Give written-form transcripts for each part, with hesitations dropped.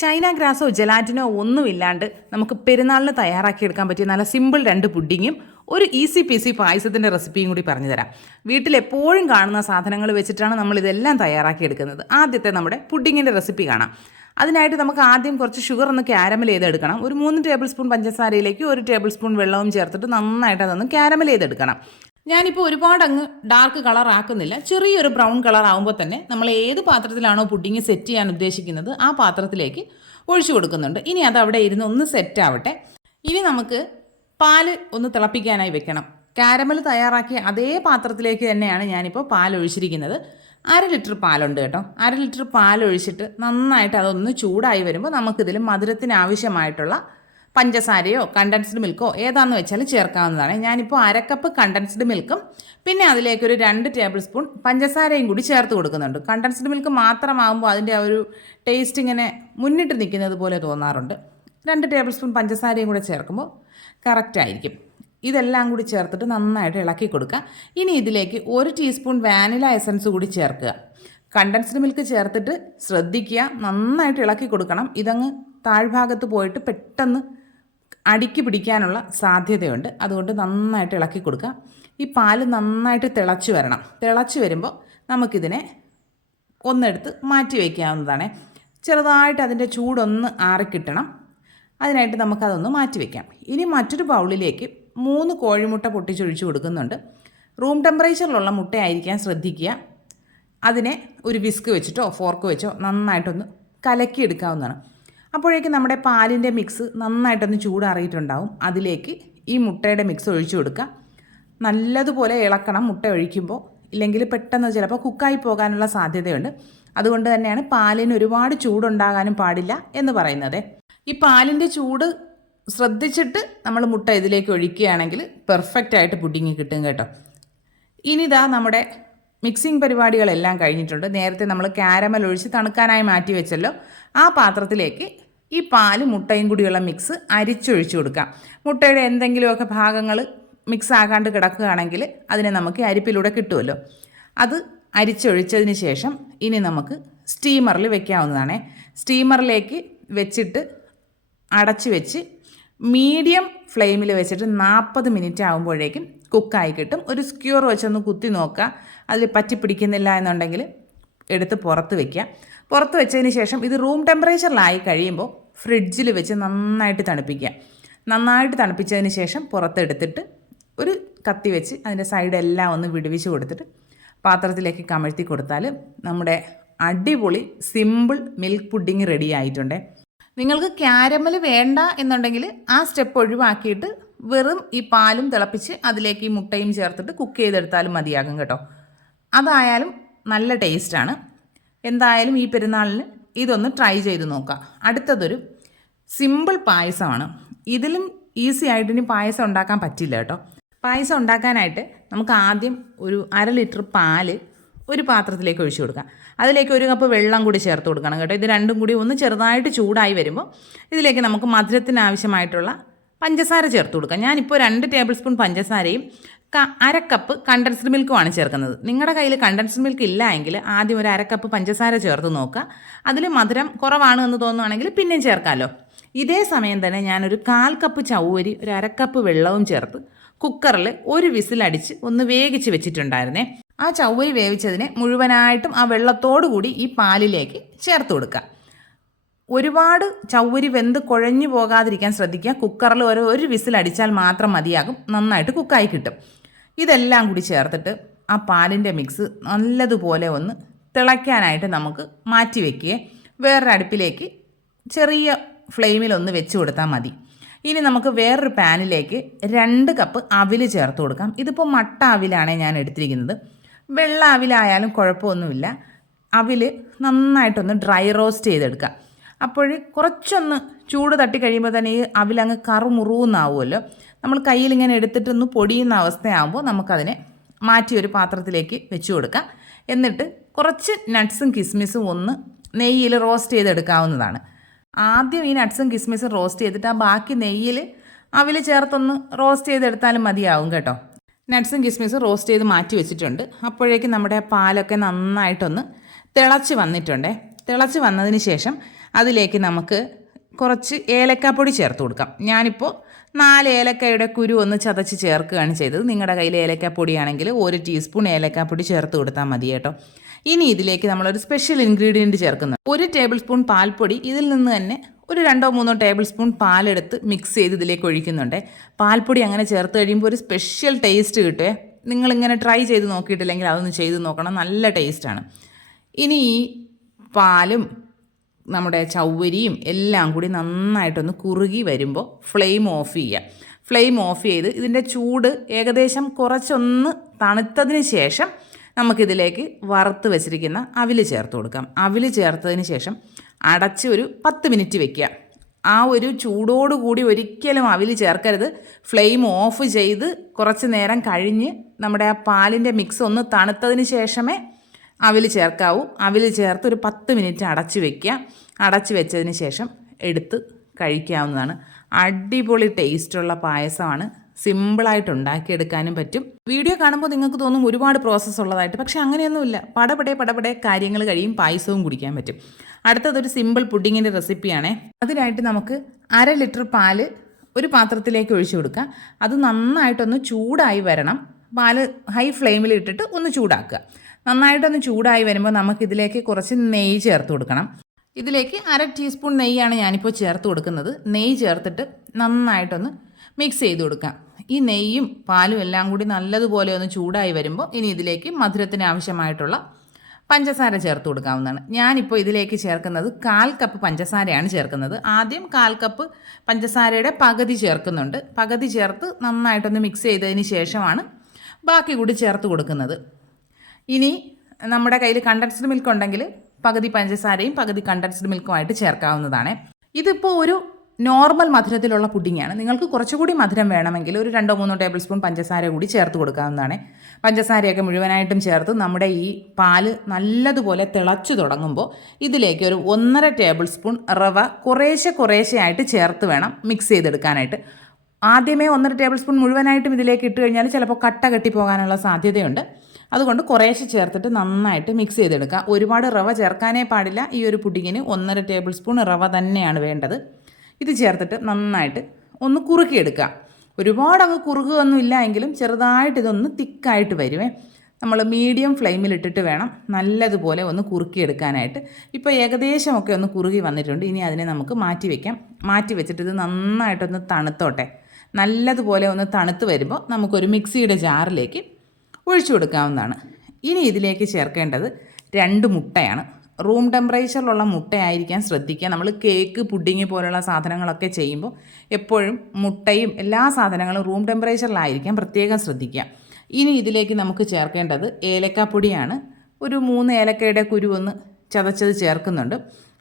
China ഗ്രാസോ ജലാറ്റിനോ ഒന്നുമില്ലാണ്ട് നമുക്ക് പെരുന്നാളിന് തയ്യാറാക്കിയെടുക്കാൻ പറ്റിയ നല്ല സിമ്പിൾ 2 പുഡിങ്ങും ഒരു ഈസി പീസി പായസത്തിൻ്റെ റെസിപ്പിയും കൂടി പറഞ്ഞു തരാം. വീട്ടിൽ എപ്പോഴും കാണുന്ന സാധനങ്ങൾ വെച്ചിട്ടാണ് നമ്മൾ ഇതെല്ലാം തയ്യാറാക്കിയെടുക്കുന്നത്. ആദ്യത്തെ നമ്മുടെ പുഡിങ്ങിൻ്റെ റെസിപ്പി കാണാം. അതിനായിട്ട് നമുക്ക് ആദ്യം കുറച്ച് ഷുഗർ ഒന്ന് ക്യാരമൽ ചെയ്തെടുക്കണം. ഒരു 3 ടേബിൾ സ്പൂൺ പഞ്ചസാരയിലേക്ക് 1 ടേബിൾ സ്പൂൺ വെള്ളവും ചേർത്തിട്ട് നന്നായിട്ട് അതൊന്ന് ക്യാരമൽ ചെയ്തെടുക്കണം. ഞാനിപ്പോൾ ഒരുപാട് അങ്ങ് ഡാർക്ക് കളർ ആക്കുന്നില്ല. ചെറിയൊരു ബ്രൗൺ കളർ ആകുമ്പോൾ തന്നെ നമ്മൾ ഏത് പാത്രത്തിലാണോ പുഡിങ് സെറ്റ് ചെയ്യാൻ ഉദ്ദേശിക്കുന്നത് ആ പാത്രത്തിലേക്ക് ഒഴിച്ചു കൊടുക്കുന്നുണ്ട്. ഇനി അത് അവിടെ ഇരുന്ന് ഒന്ന് സെറ്റ് ആവട്ടെ. ഇനി നമുക്ക് പാല് ഒന്ന് തിളപ്പിക്കാനായി വെക്കണം. കാരമൽ തയ്യാറാക്കിയ അതേ പാത്രത്തിലേക്ക് തന്നെയാണ് ഞാനിപ്പോൾ പാൽ ഒഴിച്ചിരിക്കുന്നത്. 1/2 ലിറ്റർ പാലുണ്ട് കേട്ടോ. 1/2 ലിറ്റർ പാലൊഴിച്ചിട്ട് നന്നായിട്ട് അതൊന്ന് ചൂടായി വരുമ്പോൾ നമുക്കിതിൽ മധുരത്തിന് ആവശ്യമായിട്ടുള്ള പഞ്ചസാരയോ കണ്ടൻസ്ഡ് മിൽക്കോ ഏതാണെന്ന് വെച്ചാൽ ചേർക്കാവുന്നതാണ്. ഞാനിപ്പോൾ 1/2 കപ്പ് കണ്ടൻസ്ഡ് മിൽക്കും പിന്നെ അതിലേക്കൊരു 2 ടേബിൾ സ്പൂൺ പഞ്ചസാരയും കൂടി ചേർത്ത് കൊടുക്കുന്നുണ്ട്. കണ്ടൻസ്ഡ് മിൽക്ക് മാത്രമാകുമ്പോൾ അതിൻ്റെ ആ ഒരു ടേസ്റ്റ് ഇങ്ങനെ മുന്നിട്ട് നിൽക്കുന്നത് പോലെ തോന്നാറുണ്ട്. 2 ടേബിൾ സ്പൂൺ പഞ്ചസാരയും കൂടെ ചേർക്കുമ്പോൾ കറക്റ്റായിരിക്കും. ഇതെല്ലാം കൂടി ചേർത്തിട്ട് നന്നായിട്ട് ഇളക്കി കൊടുക്കുക. ഇനി ഇതിലേക്ക് 1 ടീസ്പൂൺ വാനില എസൻസ് കൂടി ചേർക്കുക. കണ്ടൻസ്ഡ് മിൽക്ക് ചേർത്തിട്ട് ശ്രദ്ധിക്കുക, നന്നായിട്ട് ഇളക്കി കൊടുക്കണം. ഇതങ്ങ് താഴ്ഭാഗത്ത് പോയിട്ട് പെട്ടെന്ന് അടിക്ക് പിടിക്കാനുള്ള സാധ്യതയുണ്ട്. അതുകൊണ്ട് നന്നായിട്ട് ഇളക്കി കൊടുക്കുക. ഈ പാല് നന്നായിട്ട് തിളച്ച് വരണം. തിളച്ച് വരുമ്പോൾ നമുക്കിതിനെ ഒന്നെടുത്ത് മാറ്റി വയ്ക്കാവുന്നതാണ്. ചെറുതായിട്ട് അതിൻ്റെ ചൂടൊന്ന് ആറിക്കിട്ടണം. അതിനായിട്ട് നമുക്കതൊന്ന് മാറ്റി വയ്ക്കാം. ഇനി മറ്റൊരു ബൗളിലേക്ക് 3 കോഴിമുട്ട പൊട്ടിച്ചൊഴിച്ച് കൊടുക്കുന്നുണ്ട്. റൂം ടെമ്പറേച്ചറിലുള്ള മുട്ടയായിരിക്കാൻ ശ്രദ്ധിക്കുക. അതിനെ ഒരു വിസ്ക് വെച്ചിട്ടോ ഫോർക്ക് വെച്ചോ നന്നായിട്ടൊന്ന് കലക്കിയെടുക്കാവുന്നതാണ്. അപ്പോഴേക്കും നമ്മുടെ പാലിൻ്റെ മിക്സ് നന്നായിട്ടൊന്ന് ചൂടാറിയിട്ടുണ്ടാവും. അതിലേക്ക് ഈ മുട്ടയുടെ മിക്സ് ഒഴിച്ചു കൊടുക്കുക. നല്ലതുപോലെ ഇളക്കണം മുട്ട ഒഴിക്കുമ്പോൾ, ഇല്ലെങ്കിൽ പെട്ടെന്ന് ചിലപ്പോൾ കുക്കായി പോകാനുള്ള സാധ്യതയുണ്ട്. അതുകൊണ്ട് തന്നെയാണ് പാലിന് ഒരുപാട് ചൂടുണ്ടാകാനും പാടില്ല എന്ന് പറയുന്നത്. ഈ പാലിൻ്റെ ചൂട് ശ്രദ്ധിച്ചിട്ട് നമ്മൾ മുട്ട ഇതിലേക്ക് ഒഴിക്കുകയാണെങ്കിൽ പെർഫെക്റ്റ് ആയിട്ട് പുഡിങ് കിട്ടും കേട്ടോ. ഇനിതാ നമ്മുടെ മിക്സിംഗ് പരിപാടികളെല്ലാം കഴിഞ്ഞിട്ടുണ്ട്. നേരത്തെ നമ്മൾ കാരമൽ ഒഴിച്ച് തണുക്കാനായി മാറ്റി വെച്ചല്ലോ, ആ പാത്രത്തിലേക്ക് ഈ പാല് മുട്ടയും കൂടിയുള്ള മിക്സ് അരിച്ചൊഴിച്ചു കൊടുക്കാം. മുട്ടയുടെ എന്തെങ്കിലുമൊക്കെ ഭാഗങ്ങൾ മിക്സ് ആകാണ്ട് കിടക്കുകയാണെങ്കിൽ അതിനെ നമുക്ക് അരിപ്പിലൂടെ കിട്ടുമല്ലോ. അത് അരിച്ചൊഴിച്ചതിന് ശേഷം ഇനി നമുക്ക് സ്റ്റീമറിൽ വെക്കാവുന്നതാണ്. സ്റ്റീമറിലേക്ക് വെച്ചിട്ട് അടച്ച് വെച്ച് മീഡിയം ഫ്ലെയിമിൽ വെച്ചിട്ട് 40 മിനിറ്റ് ആകുമ്പോഴേക്കും കുക്കായി കിട്ടും. ഒരു സ്ക്യൂർ വെച്ചൊന്ന് കുത്തി നോക്കുക. അതിൽ പറ്റി പിടിക്കുന്നില്ല എന്നുണ്ടെങ്കിൽ എടുത്ത് പുറത്ത് വയ്ക്കുക. പുറത്ത് വെച്ചതിന് ശേഷം ഇത് റൂം ടെമ്പറേച്ചറിലായി കഴിയുമ്പോൾ ഫ്രിഡ്ജിൽ വെച്ച് നന്നായിട്ട് തണുപ്പിക്കുക. നന്നായിട്ട് തണുപ്പിച്ചതിന് ശേഷം പുറത്തെടുത്തിട്ട് ഒരു കത്തി വെച്ച് അതിൻ്റെ സൈഡെല്ലാം ഒന്ന് വിടുവിച്ച് കൊടുത്തിട്ട് പാത്രത്തിലേക്ക് കമഴ്ത്തി കൊടുത്താൽ നമ്മുടെ അടിപൊളി സിമ്പിൾ മിൽക്ക് പുഡിങ് റെഡി ആയിട്ടുണ്ട്. നിങ്ങൾക്ക് ക്യാരമൽ വേണ്ട എന്നുണ്ടെങ്കിൽ ആ സ്റ്റെപ്പ് ഒഴിവാക്കിയിട്ട് വെറും ഈ പാലും തിളപ്പിച്ച് അതിലേക്ക് ഈ മുട്ടയും ചേർത്തിട്ട് കുക്ക് ചെയ്തെടുത്താലും മതിയാകും കേട്ടോ. അതായാലും നല്ല ടേസ്റ്റാണ്. എന്തായാലും ഈ പെരുന്നാളിന് ഇതൊന്ന് ട്രൈ ചെയ്ത് നോക്കാം. അടുത്തതൊരു സിമ്പിൾ പായസമാണ്. ഇതിലും ഈസി ആയിട്ട് ഇനി പായസം ഉണ്ടാക്കാൻ പറ്റില്ല കേട്ടോ. പായസം ഉണ്ടാക്കാനായിട്ട് നമുക്ക് ആദ്യം ഒരു 1/2 ലിറ്റർ പാല് ഒരു പാത്രത്തിലേക്ക് ഒഴിച്ചു കൊടുക്കാം. അതിലേക്ക് 1 കപ്പ് വെള്ളം കൂടി ചേർത്ത് കൊടുക്കണം കേട്ടോ. ഇത് രണ്ടും കൂടി ഒന്ന് ചെറുതായിട്ട് ചൂടായി വരുമ്പോൾ ഇതിലേക്ക് നമുക്ക് മധുരത്തിന് ആവശ്യമായിട്ടുള്ള പഞ്ചസാര ചേർത്ത് കൊടുക്കാം. ഞാനിപ്പോൾ 2 ടേബിൾ സ്പൂൺ പഞ്ചസാരയും 1/2 കപ്പ് കണ്ടൻസ്ഡ് മിൽക്കുമാണ് ചേർക്കുന്നത്. നിങ്ങളുടെ കയ്യിൽ കണ്ടൻസ്ഡ് മിൽക്ക് ഇല്ല എങ്കിൽ ആദ്യം ഒരു 1/2 കപ്പ് പഞ്ചസാര ചേർത്ത് നോക്കുക. അതിൽ മധുരം കുറവാണ് എന്ന് തോന്നുകയാണെങ്കിൽ പിന്നെയും ചേർക്കാമല്ലോ. ഇതേ സമയം തന്നെ ഞാനൊരു 1/4 കപ്പ് ചവ്വരി 1/2 കപ്പ് വെള്ളവും ചേർത്ത് കുക്കറിൽ ഒരു വിസിലടിച്ച് ഒന്ന് വേവിച്ച് വെച്ചിട്ടുണ്ടായിരുന്നേ. ആ ചവ്വരി വേവിച്ചതിനെ മുഴുവനായിട്ടും ആ വെള്ളത്തോടു കൂടി ഈ പാലിലേക്ക് ചേർത്ത് കൊടുക്കുക. ഒരുപാട് ചവ്വരി വെന്ത് കുഴഞ്ഞു പോകാതിരിക്കാൻ ശ്രദ്ധിക്കുക. കുക്കറിൽ ഒരു വിസിലടിച്ചാൽ മാത്രം മതിയാകും, നന്നായിട്ട് കുക്കായി കിട്ടും. ഇതെല്ലാം കൂടി ചേർത്തിട്ട് ആ പാലിൻ്റെ മിക്സ് നല്ലതുപോലെ ഒന്ന് തിളയ്ക്കാനായിട്ട് നമുക്ക് മാറ്റി വയ്ക്കുകയെ വേറൊരു അടുപ്പിലേക്ക് ചെറിയ ഫ്ലെയിമിലൊന്ന് വെച്ച് കൊടുത്താൽ മതി. ഇനി നമുക്ക് വേറൊരു പാനിലേക്ക് 2 കപ്പ് അവിൽ ചേർത്ത് കൊടുക്കാം. ഇതിപ്പോൾ മട്ട അവിലാണ് ഞാൻ എടുത്തിരിക്കുന്നത്. വെള്ള അവിലായാലും കുഴപ്പമൊന്നുമില്ല. അവിൽ നന്നായിട്ടൊന്ന് ഡ്രൈ റോസ്റ്റ് ചെയ്തെടുക്കാം. അപ്പോൾ കുറച്ചൊന്ന് ചൂട് തട്ടി കഴിയുമ്പോൾ തന്നെ ഈ അവിലങ്ങ് കറുമുറുന്നാവുമല്ലോ. നമ്മൾ കയ്യിലിങ്ങനെ എടുത്തിട്ടൊന്ന് പൊടിയുന്ന അവസ്ഥയാകുമ്പോൾ നമുക്കതിനെ മാറ്റി ഒരു പാത്രത്തിലേക്ക് വെച്ച് കൊടുക്കാം. എന്നിട്ട് കുറച്ച് നട്ട്സും കിസ്മിസും ഒന്ന് നെയ്യിൽ റോസ്റ്റ് ചെയ്തെടുക്കാവുന്നതാണ്. ആദ്യം ഈ നട്ട്സും കിസ്മിസും റോസ്റ്റ് ചെയ്തിട്ട് ആ ബാക്കി നെയ്യിൽ അവിൽ ചേർത്തൊന്ന് റോസ്റ്റ് ചെയ്തെടുത്താലും മതിയാവും കേട്ടോ. നട്ട്സും കിസ്മിസും റോസ്റ്റ് ചെയ്ത് മാറ്റി വെച്ചിട്ടുണ്ട്. അപ്പോഴേക്കും നമ്മുടെ പാലൊക്കെ നന്നായിട്ടൊന്ന് തിളച്ച് വന്നിട്ടുണ്ട്. തിളച്ച് വന്നതിന് ശേഷം അതിലേക്ക് നമുക്ക് കുറച്ച് ഏലക്കാപ്പൊടി ചേർത്ത് കൊടുക്കാം. ഞാനിപ്പോൾ 4 ഏലക്കയുടെ കുരു ഒന്ന് ചതച്ച് ചേർക്കുകയാണ് ചെയ്തത്. നിങ്ങളുടെ കയ്യിൽ ഏലക്കാപ്പൊടിയാണെങ്കിൽ 1 ടീസ്പൂൺ ഏലക്കാപ്പൊടി ചേർത്ത് കൊടുത്താൽ മതി കേട്ടോ. ഇനി ഇതിലേക്ക് നമ്മളൊരു സ്പെഷ്യൽ ഇൻഗ്രീഡിയൻറ്റ് ചേർക്കുന്നുണ്ട്. 1 ടേബിൾ സ്പൂൺ പാൽപ്പൊടി. ഇതിൽ നിന്ന് തന്നെ ഒരു 2-3 ടേബിൾ സ്പൂൺ പാലെടുത്ത് മിക്സ് ചെയ്ത് ഇതിലേക്ക് ഒഴിക്കുന്നുണ്ട്. പാൽപ്പൊടി അങ്ങനെ ചേർത്ത് കഴിയുമ്പോൾ ഒരു സ്പെഷ്യൽ ടേസ്റ്റ് കിട്ടുമേ. നിങ്ങളിങ്ങനെ ട്രൈ ചെയ്ത് നോക്കിയിട്ടില്ലെങ്കിൽ അതൊന്ന് ചെയ്ത് നോക്കണം, നല്ല ടേസ്റ്റാണ്. ഇനി ഈ പാലും നമ്മുടെ ചവ്വരിയും എല്ലാം കൂടി നന്നായിട്ടൊന്ന് കുറുകി വരുമ്പോൾ ഫ്ലെയിം ഓഫ് ചെയ്യുക. ഫ്ലെയിം ഓഫ് ചെയ്ത് ഇതിൻ്റെ ചൂട് ഏകദേശം കുറച്ചൊന്ന് തണുത്തതിന് ശേഷം നമുക്കിതിലേക്ക് വറുത്ത് വെച്ചിരിക്കുന്ന അവിൽ ചേർത്ത് കൊടുക്കാം. അവിൽ ചേർത്തതിന് ശേഷം അടച്ച് ഒരു 10 മിനിറ്റ് വെക്കുക. ആ ഒരു ചൂടോടുകൂടി ഒരിക്കലും അവിൽ ചേർക്കരുത്. ഫ്ലെയിം ഓഫ് ചെയ്ത് കുറച്ച് നേരം കഴിഞ്ഞ് നമ്മുടെ ആ പാലിൻ്റെ മിക്സ് ഒന്ന് തണുത്തതിന് ശേഷമേ അവിൽ ചേർക്കാവൂ. അവിൽ ചേർത്ത് ഒരു 10 മിനിറ്റ് അടച്ച് വെക്കുക. അടച്ച് വെച്ചതിന് ശേഷം എടുത്ത് കഴിക്കാവുന്നതാണ്. അടിപൊളി ടേസ്റ്റുള്ള പായസമാണ്. സിമ്പിളായിട്ട് ഉണ്ടാക്കിയെടുക്കാനും പറ്റും. വീഡിയോ കാണുമ്പോൾ നിങ്ങൾക്ക് തോന്നും ഒരുപാട് പ്രോസസ്സ് ഉള്ളതായിട്ട്, പക്ഷേ അങ്ങനെയൊന്നുമില്ല. പടപടേ കാര്യങ്ങൾ കഴിയും, പായസവും കുടിക്കാൻ പറ്റും. അടുത്തതൊരു സിമ്പിൾ പുഡിങ്ങിൻ്റെ റെസിപ്പിയാണേ. അതിനായിട്ട് നമുക്ക് 1/2 ലിറ്റർ പാല് ഒരു പാത്രത്തിലേക്ക് ഒഴിച്ചു കൊടുക്കുക. അത് നന്നായിട്ടൊന്ന് ചൂടായി വരണം. പാല് ഹൈ ഫ്ലെയിമിൽ ഇട്ടിട്ട് ഒന്ന് ചൂടാക്കുക. നന്നായിട്ടൊന്ന് ചൂടായി വരുമ്പോൾ നമുക്കിതിലേക്ക് കുറച്ച് നെയ്യ് ചേർത്ത് കൊടുക്കണം. ഇതിലേക്ക് 1/2 ടീസ്പൂൺ നെയ്യാണ് ഞാനിപ്പോൾ ചേർത്ത് കൊടുക്കുന്നത്. നെയ്യ് ചേർത്തിട്ട് നന്നായിട്ടൊന്ന് മിക്സ് ചെയ്ത് കൊടുക്കാം. ഈ നെയ്യും പാലും എല്ലാം കൂടി നല്ലതുപോലെ ഒന്ന് ചൂടായി വരുമ്പോൾ ഇനി ഇതിലേക്ക് മധുരത്തിന് ആവശ്യമായിട്ടുള്ള പഞ്ചസാര ചേർത്ത് കൊടുക്കാവുന്നതാണ്. ഞാനിപ്പോൾ ഇതിലേക്ക് ചേർക്കുന്നത് 1/4 കപ്പ് പഞ്ചസാരയാണ് ചേർക്കുന്നത്. ആദ്യം 1/4 കപ്പ് പഞ്ചസാരയുടെ പകുതി ചേർക്കുന്നുണ്ട്. പകുതി ചേർത്ത് നന്നായിട്ടൊന്ന് മിക്സ് ചെയ്തതിന് ശേഷമാണ് ബാക്കി കൂടി ചേർത്ത് കൊടുക്കുന്നത്. ഇനി നമ്മുടെ കയ്യിൽ കണ്ടൻസ്ഡ് മിൽക്ക് ഉണ്ടെങ്കിൽ പകുതി പഞ്ചസാരയും പകുതി കണ്ടൻസ്ഡ് മിൽക്കുമായിട്ട് ചേർക്കാവുന്നതാണ്. ഇതിപ്പോൾ ഒരു നോർമൽ മധുരത്തിലുള്ള പുഡിങ്ങാണ്. നിങ്ങൾക്ക് കുറച്ചുകൂടി മധുരം വേണമെങ്കിൽ ഒരു 2-3 ടേബിൾ സ്പൂൺ പഞ്ചസാര കൂടി ചേർത്ത് കൊടുക്കാവുന്നതാണ്. പഞ്ചസാരയൊക്കെ മുഴുവനായിട്ടും ചേർത്ത് നമ്മുടെ ഈ പാല് നല്ലതുപോലെ തിളച്ചു തുടങ്ങുമ്പോൾ ഇതിലേക്ക് ഒരു 1.5 ടേബിൾ സ്പൂൺ റവ കുറേശ്ശെയായിട്ട് ചേർത്ത് വേണം മിക്സ് ചെയ്തെടുക്കാനായിട്ട്. ആദ്യമേ 1.5 ടേബിൾ സ്പൂൺ മുഴുവനായിട്ടും ഇതിലേക്ക് ഇട്ട് കഴിഞ്ഞാൽ ചിലപ്പോൾ കട്ട കെട്ടിപ്പോകാനുള്ള സാധ്യതയുണ്ട്. അതുകൊണ്ട് കുറേശ്ശെ ചേർത്തിട്ട് നന്നായിട്ട് മിക്സ് ചെയ്തെടുക്കുക. ഒരുപാട് റവ ചേർക്കാനേ പാടില്ല. ഈ ഒരു പുഡിങ്ങിന് 1.5 ടേബിൾ സ്പൂൺ റവ തന്നെയാണ് വേണ്ടത്. ഇത് ചേർത്തിട്ട് നന്നായിട്ട് ഒന്ന് കുറുക്കിയെടുക്കുക. ഒരുപാട് അങ്ങ് കുറുകുകയൊന്നുമില്ല എങ്കിലും ചെറുതായിട്ട് ഇതൊന്ന് തിക്കായിട്ട് വരുമേ. നമ്മൾ മീഡിയം ഫ്ലെയിമിലിട്ടിട്ട് വേണം നല്ലതുപോലെ ഒന്ന് കുറുക്കിയെടുക്കാനായിട്ട്. ഇപ്പോൾ ഏകദേശമൊക്കെ ഒന്ന് കുറുകി വന്നിട്ടുണ്ട്. ഇനി അതിനെ നമുക്ക് മാറ്റി വയ്ക്കാം. മാറ്റി വെച്ചിട്ട് ഇത് നന്നായിട്ടൊന്ന് തണുത്തോട്ടെ. നല്ലതുപോലെ ഒന്ന് തണുത്ത് വരുമ്പോൾ നമുക്കൊരു മിക്സിയുടെ ജാറിലേക്ക് ഒഴിച്ചു കൊടുക്കാവുന്നതാണ്. ഇനി ഇതിലേക്ക് ചേർക്കേണ്ടത് 2 മുട്ടയാണ്. റൂം ടെമ്പറേച്ചറിലുള്ള മുട്ടയായിരിക്കാൻ ശ്രദ്ധിക്കുക. നമ്മൾ കേക്ക്, പുഡിങ് പോലുള്ള സാധനങ്ങളൊക്കെ ചെയ്യുമ്പോൾ എപ്പോഴും മുട്ടയും എല്ലാ സാധനങ്ങളും റൂം ടെമ്പറേച്ചറിലായിരിക്കാൻ പ്രത്യേകം ശ്രദ്ധിക്കുക. ഇനി ഇതിലേക്ക് നമുക്ക് ചേർക്കേണ്ടത് ഏലക്കാപ്പൊടിയാണ്. ഒരു 3 ഏലക്കയുടെ കുരു ഒന്ന് ചതച്ചത് ചേർക്കുന്നുണ്ട്.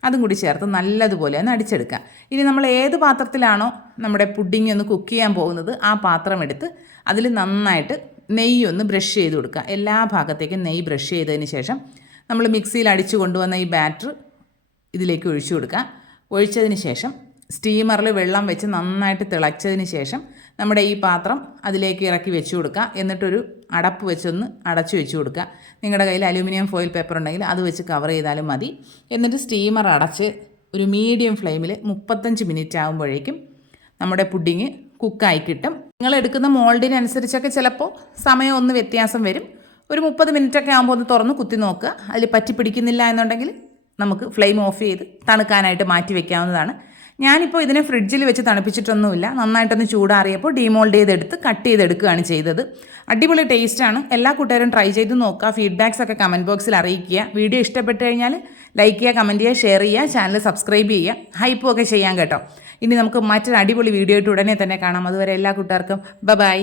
അതും കൂടി ചേർത്ത് നല്ലതുപോലെ ഒന്ന് അടിച്ചെടുക്കുക. ഇനി നമ്മൾ ഏത് പാത്രത്തിലാണോ നമ്മുടെ പുഡിങ് ഒന്ന് കുക്ക് ചെയ്യാൻ പോകുന്നത് ആ പാത്രം എടുത്ത് അതിൽ നന്നായിട്ട് നെയ്യ് ഒന്ന് ബ്രഷ് ചെയ്ത് കൊടുക്കുക. എല്ലാ ഭാഗത്തേക്കും നെയ്യ് ബ്രഷ് ചെയ്തതിന് ശേഷം നമ്മൾ മിക്സിയിൽ അടിച്ചു കൊണ്ടുവന്ന ഈ ബാറ്റർ ഇതിലേക്ക് ഒഴിച്ചു കൊടുക്കുക. ഒഴിച്ചതിന് ശേഷം സ്റ്റീമറിൽ വെള്ളം വെച്ച് നന്നായിട്ട് തിളച്ചതിന് ശേഷം നമ്മുടെ ഈ പാത്രം അതിലേക്ക് ഇറക്കി വെച്ച് കൊടുക്കുക. എന്നിട്ടൊരു അടപ്പ് വെച്ചൊന്ന് അടച്ചു വെച്ച് കൊടുക്കുക. നിങ്ങളുടെ കയ്യിൽ അലൂമിനിയം ഫോയിൽ പേപ്പർ ഉണ്ടെങ്കിൽ അത് വെച്ച് കവർ ചെയ്താലും മതി. എന്നിട്ട് സ്റ്റീമർ അടച്ച് ഒരു മീഡിയം ഫ്ലെയിമിൽ 35 മിനിറ്റ് ആകുമ്പോഴേക്കും നമ്മുടെ പുഡിങ് കുക്കായി കിട്ടും. നിങ്ങൾ എടുക്കുന്ന മോൾഡിനനുസരിച്ചൊക്കെ ചിലപ്പോൾ സമയം ഒന്ന് വ്യത്യാസം വരും. ഒരു 30 മിനിറ്റൊക്കെ ആകുമ്പോൾ ഒന്ന് തുറന്ന് കുത്തി നോക്കുക. അതിൽ പറ്റി പിടിക്കുന്നില്ല എന്നുണ്ടെങ്കിൽ നമുക്ക് ഫ്ലെയിം ഓഫ് ചെയ്ത് തണുക്കാനായിട്ട് മാറ്റി വയ്ക്കാവുന്നതാണ്. ഞാനിപ്പോൾ ഇതിനെ ഫ്രിഡ്ജിൽ വെച്ച് തണുപ്പിച്ചിട്ടൊന്നുമില്ല. നന്നായിട്ടൊന്ന് ചൂടാറിയപ്പോൾ ഡീമോൾഡ് ചെയ്തെടുത്ത് കട്ട് ചെയ്തെടുക്കുകയാണ് ചെയ്തത്. അടിപൊളി ടേസ്റ്റാണ്. എല്ലാ കൂട്ടുകാരും ട്രൈ ചെയ്ത് നോക്കുക. ഫീഡ്ബാക്സ് ഒക്കെ കമൻറ്റ് ബോക്സിൽ അറിയിക്കുക. വീഡിയോ ഇഷ്ടപ്പെട്ട് കഴിഞ്ഞാൽ ലൈക്ക് ചെയ്യുക, കമൻറ്റ് ചെയ്യുക, ഷെയർ ചെയ്യുക, ചാനൽ സബ്സ്ക്രൈബ് ചെയ്യുക, ഹൈപ്പും ഒക്കെ ചെയ്യാം കേട്ടോ. ഇനി നമുക്ക് മറ്റൊരു അടിപൊളി വീഡിയോ ആയിട്ട് ഉടനെ തന്നെ കാണാം. അതുവരെ എല്ലാ കൂട്ടുകാർക്കും ബൈ.